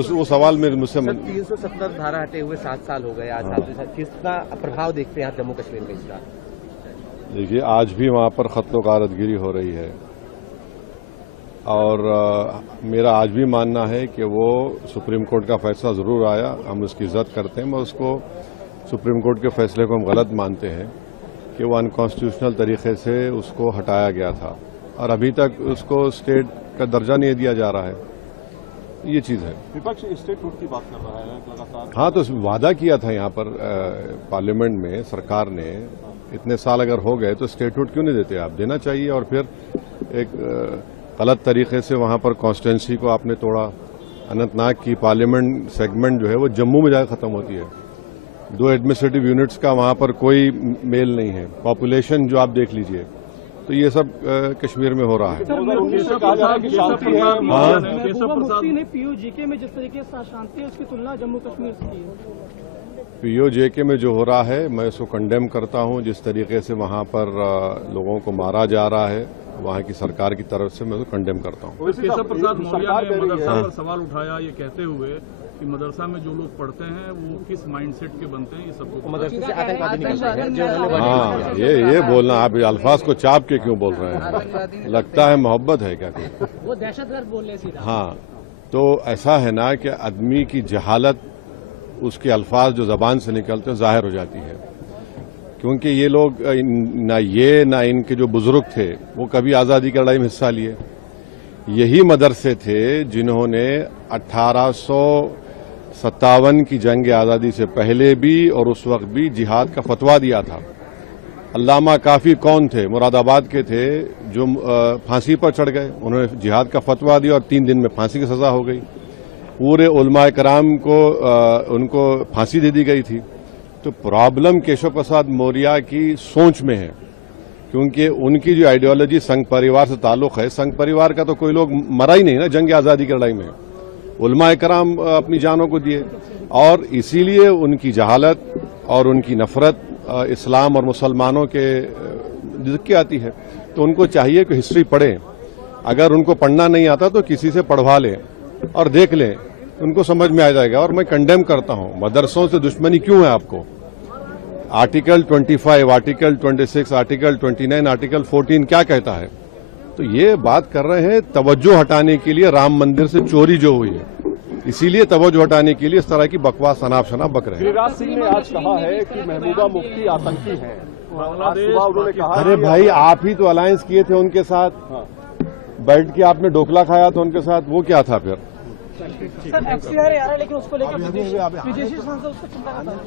وہ سوال میرے مجھ سے 370 धारा हटे हुए 7 साल हो गए आज कितना प्रभाव देखते हैं आप जम्मू कश्मीर में इसका? देखिए आज भी वहाँ पर खत्लो गारतगिरी हो रही है और मेरा आज भी मानना है कि वो सुप्रीम कोर्ट का फैसला ज़रूर आया, हम उसकी इज्जत करते हैं, मैं उसको सुप्रीम कोर्ट के फैसले को हम गलत मानते हैं कि वो अनकॉन्स्टिट्यूशनल तरीके से उसको हटाया गया था और अभी तक उसको स्टेट का दर्जा नहीं दिया जा रहा है। ये चीज़ है। विपक्ष स्टेटहुड की बात कर रहा है लगातार। हाँ, तो वादा किया था यहाँ पर पार्लियामेंट में सरकार ने, इतने साल अगर हो गए तो स्टेटहुड क्यों नहीं देते? आप देना चाहिए। और फिर एक गलत तरीके से वहाँ पर कॉन्स्टिट्यूंसी को आपने तोड़ा। अनंतनाग की पार्लियामेंट सेगमेंट जो है वो जम्मू में जाकर ख़त्म होती है। 2 एडमिनिस्ट्रेटिव यूनिट्स का वहाँ पर कोई मेल नहीं है। पॉपुलेशन जो आप देख लीजिए, तो ये सब कश्मीर में हो रहा है। मुफ्ती ने पीओजेके में जिस तरीके से शांति है उसकी तुलना जम्मू कश्मीर से की है। पीओजेके में जो हो रहा है मैं इसको कंडेम करता हूँ। जिस तरीके से वहाँ पर लोगों को मारा जा रहा है वहाँ की सरकार की तरफ से, मैं उसको कंडेम करता हूँ। केशव प्रसाद मौर्य ने मदरसा पर सवाल उठाया ये कहते हुए कि मदरसा में जो लोग पढ़ते हैं वो किस माइंडसेट के बनते हैं, ये सबको मदरसे से आतंकवादी निकलते हैं। हाँ, ये बोलना, आप अल्फाज को चाप के क्यों बोल रहे हैं? लगता है मोहब्बत है क्या कोई? वो दहशतगर्द बोल रहे सीधा। हाँ, तो ऐसा है ना कि आदमी की जहालत उसके अल्फाज जो जबान से निकलते हैं जाहिर हो जाती है। क्योंकि ये लोग ना इनके जो बुजुर्ग थे वो कभी आज़ादी की लड़ाई में हिस्सा लिए। यही मदरसे थे जिन्होंने 1857 की जंग आज़ादी से पहले भी और उस वक्त भी जिहाद का फतवा दिया था। अल्लामा काफ़ी कौन थे, मुरादाबाद के थे, जो फांसी पर चढ़ गए। उन्होंने जिहाद का फतवा दिया और 3 दिन में फांसी की सज़ा हो गई। पूरे उलमाए कराम को उनको फांसी दे दी गई थी। तो प्रॉब्लम केशव प्रसाद मौर्य की सोच में है, क्योंकि उनकी जो आइडियोलॉजी संघ परिवार से ताल्लुक है। संघ परिवार का तो कोई लोग मरा ही नहीं ना जंग आज़ादी की लड़ाई में। उलमाए कराम अपनी जानों को दिए और इसीलिए उनकी जहालत और उनकी नफरत इस्लाम और मुसलमानों के ज़िक्र आती है। तो उनको चाहिए कि हिस्ट्री पढ़ें। अगर उनको पढ़ना नहीं आता तो किसी से पढ़वा लें और देख लें, उनको समझ में आ जाएगा। और मैं कंडेम करता हूं, मदरसों से दुश्मनी क्यों है आपको? आर्टिकल 25, आर्टिकल 26, आर्टिकल 29, आर्टिकल 14 क्या कहता है? तो ये बात कर रहे हैं तवज्जो हटाने के लिए, राम मंदिर से चोरी जो हुई है, इसीलिए तवज्जो हटाने के लिए इस तरह की बकवास अनाप शनाप बक रहे हैं। गिरिराज सिंह ने आज कहा है कि महबूबा मुफ्ती आतंकी हैं। सुबह उन्होंने कहा, अरे भाई, आप ही तो अलायंस किए थे उनके साथ। हाँ। बैठ के आपने डोकला खाया था उनके साथ, वो क्या था फिर? सर FCR आ रहा है लेकिन उसको लेकर विदेशी सांसद उसको चिंता करता है।